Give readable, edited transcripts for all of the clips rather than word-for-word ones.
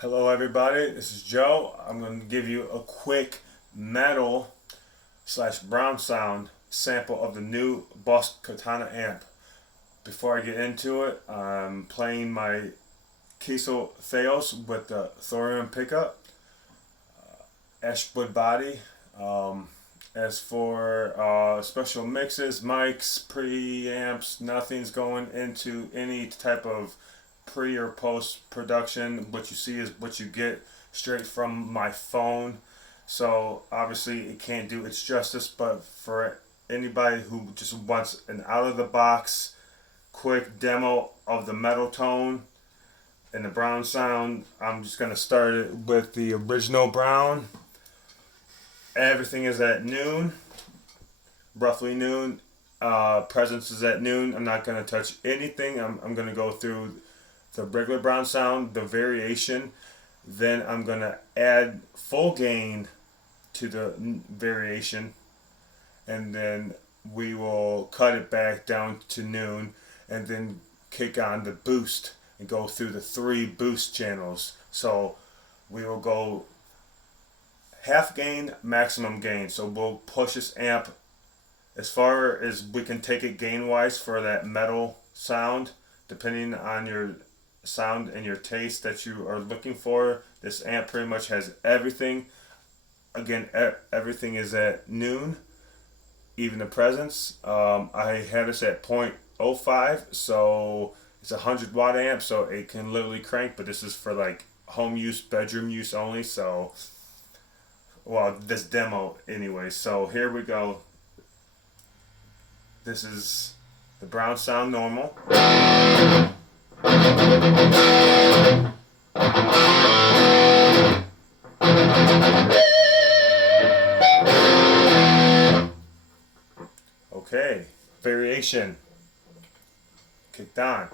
Hello everybody, this is Joe. I'm going to give you a quick metal slash brown sound sample of the new Boss Katana amp. Before I get into it, I'm playing my Kiesel Theos with the thorium pickup, Ashwood body. As for special mixes, mics, preamps, nothing's going into any type of pre or post production. What you see is what you get straight from my phone. So obviously it can't do its justice, but for anybody who just wants an out of the box quick demo of the metal tone and the brown sound, I'm just gonna start it with the original brown. Everything is at noon, roughly noon. Presence is at noon. I'm not gonna touch anything. I'm gonna go through the regular brown sound, the variation, then I'm gonna add full gain to the variation, and then we will cut it back down to noon, and then kick on the boost and go through the 3 boost channels. So we will go half gain, maximum gain. So we'll push this amp as far as we can take it gain wise for that metal sound, depending on your sound and your taste that you are looking for. This amp pretty much has everything. Again, everything is at noon, even the presence. I have this at 0.05, so it's a 100 watt amp, so it can literally crank, but this is for like home use, bedroom use only. So, well, this demo anyway. So here we go. This is the brown sound normal. Okay, variation kicked on.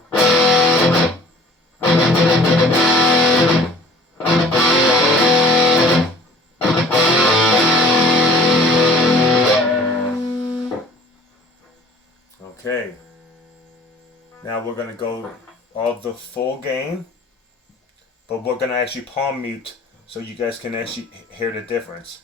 Okay, now we're going to go all the full gain, but we're going to actually palm mute so you guys can actually hear the difference.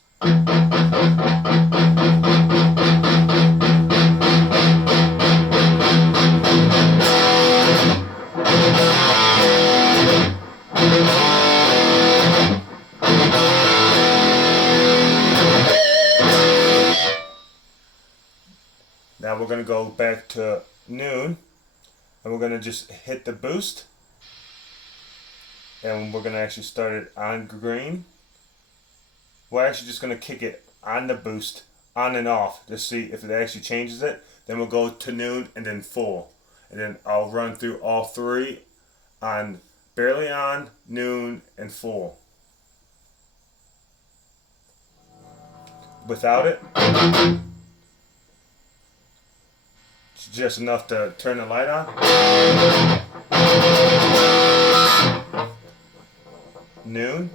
Now we're going to go back to noon, and we're going to just hit the boost, and we're going to actually start it on green. We're actually just going to kick it on the boost, on and off, to see if it actually changes it. Then we'll go to noon and then full, and then I'll run through all 3 on barely on, noon, and full. Without it, it's just enough to turn the light on. Noon.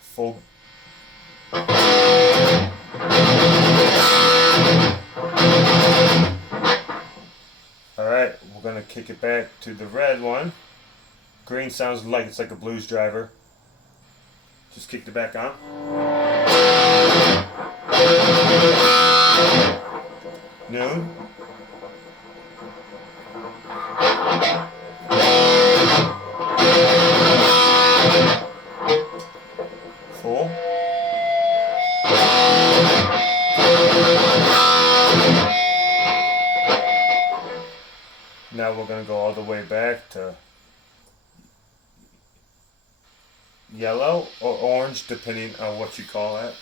Full. Alright, we're going to kick it back to the red one. Green sounds like it's like a blues driver. Just kicked it back on. Noon. Full. Now we're going to go all the way back to yellow or orange, depending on what you call it.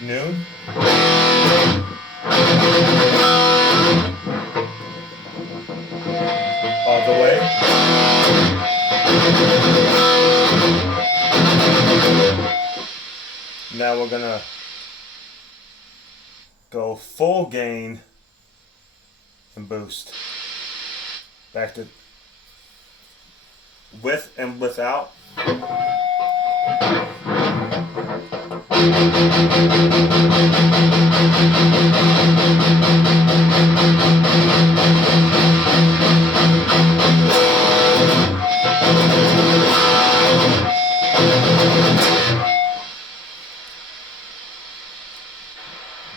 Noon. All the way. Now we're gonna go full gain and boost. Back to with and without.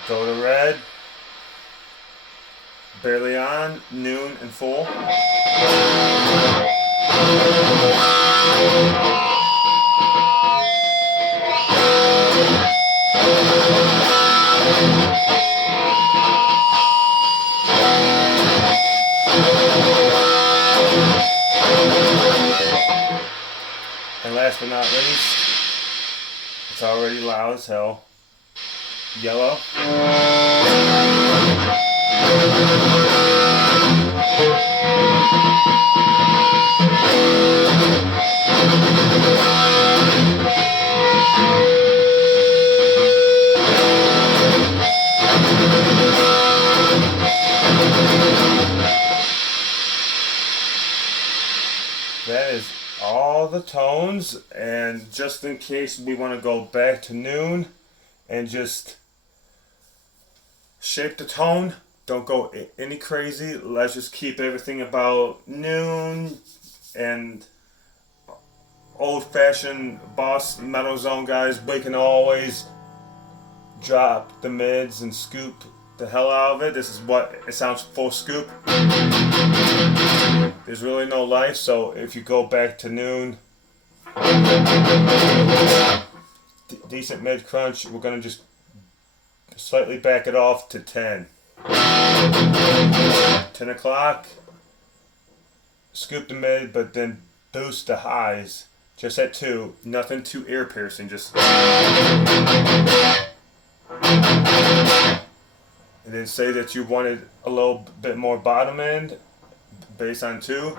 Go to red, barely on, noon, and full. And last but not least, it's already loud as hell. Yellow. That is all the tones, and just in case we want to go back to noon and just shape the tone, don't go any crazy. Let's just keep everything about noon and old-fashioned Boss Metal Zone guys. We can always drop the mids and scoop the hell out of it. This is what it sounds, full scoop. There's really no life, so if you go back to noon, decent mid crunch, we're gonna just slightly back it off to 10. 10 o'clock, scoop the mid, but then boost the highs just at 2. Nothing too ear piercing, just. And then say that you wanted a little bit more bottom end, bass on 2.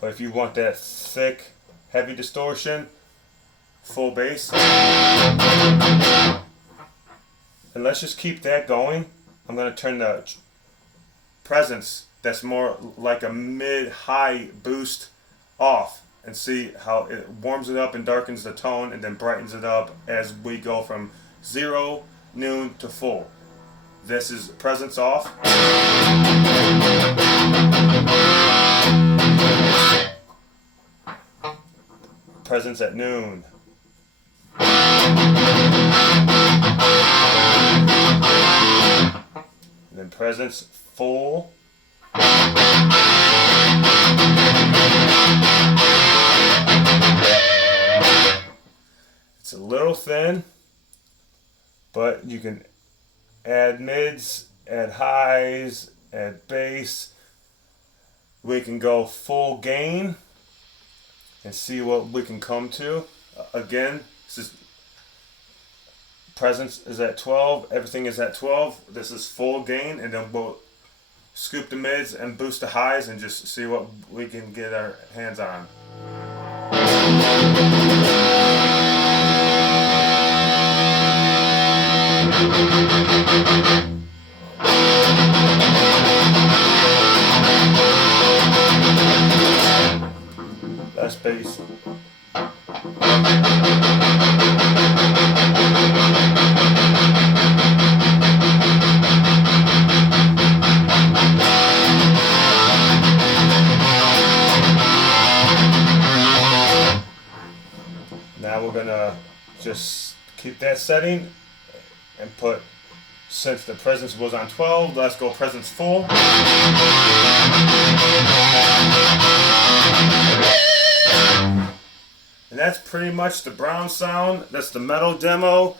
But if you want that thick, heavy distortion, full bass. And let's just keep that going. I'm going to turn the presence, that's more like a mid-high boost, off, and see how it warms it up and darkens the tone and then brightens it up as we go from 0, noon to full. This is presence off. Presence at noon. And then presence full. It's a little thin, but you can add mids, add highs, add bass. We can go full gain and see what we can come to. Again, this is presence is at 12, everything is at 12. This is full gain, and then we'll scoop the mids and boost the highs and just see what we can get our hands on. Less bass. Now we're gonna just keep that setting and put, since the presence was on 12, let's go presence full. And that's pretty much the brown sound. That's the metal demo.